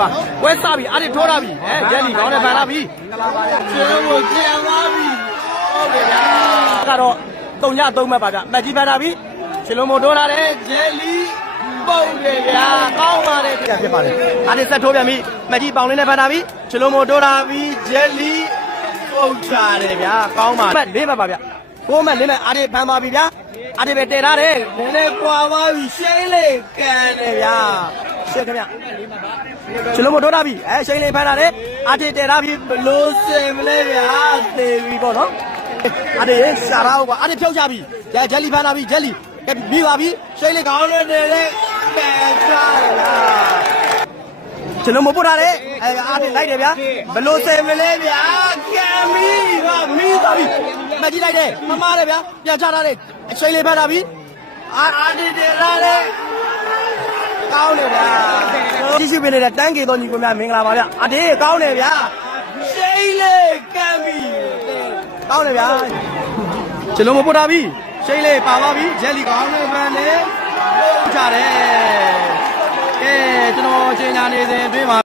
ပါဝဲစပြီအဲ့ဒီထိုးတာပြီဟဲဂျယ်လီကောင်းတယ်ဖန်လာပြီကျေကိုကြံသွားပြီဟုတ်ကဲ့ဗျာကတော့တုံညသုံးမှတ်ပါဗျမက်ကြီးဖန်လာပြီရှင်လုံးမို့ထိုးလာတယ်ဂျယ်လီပုံတယ်ဗျာကောင်းပါတယ်ဗျာဖြစ်ပါတယ်အဲ့ဒီဆက်ထိုးပြန်ပြီမက်ကြီးပေါင်လေးနဲ့ဖန်လာပြီရှင်လုံးမို့ထိုးလာပြီဂျယ်လီပုံချတယ်ဗျာကောင်းပါမက်လေးမှတ်ပါဗျကိုမက်လေးမှတ်အဲ့ဒီဖန်ပါပြီဗျာအဲ့ဒီပဲတည်ထားတယ်နည်းနည်းကွာသွားပြီရှိန်းလေးကန်တယ်ဗျာ ရှင်းခင်ဗျချလုံးမတိုးတာပြီအဲရှိန်လေးဖမ်းတာလေအာတီတဲတာပြီဘလို့စင်မလဲဗျာတေပြီပေါ့နော်အာတီရှာရာဟုတ်ပါအာတီဖြုတ်ချပြီဂျယ်ဂျယ်လီဖမ်းတာပြီဂျယ်လီကဲပြီးပါပြီရှိန်လေးကောင်းလို့နေလေကန်ကြတယ်လားချလုံးမပုတ်တာလေအဲအာတီလိုက်တယ်ဗျာဘလို့စင်မလဲဗျာကန်ပြီဟာမီးသွားပြီမကြည့်လိုက်တယ်မမားတယ်ဗျာပြန်ချထားတယ်ရှိန်လေးဖမ်းတာပြီအာအာဒီတေလာလေ ကောင်းတယ်ဗျာကြည့်ရှိပေးနေတဲ့တန်းကေတော်ညီကိုများမင်္ဂလာပါဗျအာတီကောင်းတယ်ဗျာရှိန်းလေးကန်ပြီကောင်းတယ်ဗျာချလုံးမပုတ်တာပြီရှိန်လေးပါပါပြီဂျယ်လီကောင်းတယ်ဖန်လေကြတယ်ကဲကျွန်တော်ချိန်ညာနေစဉ်အတွင်းမှာ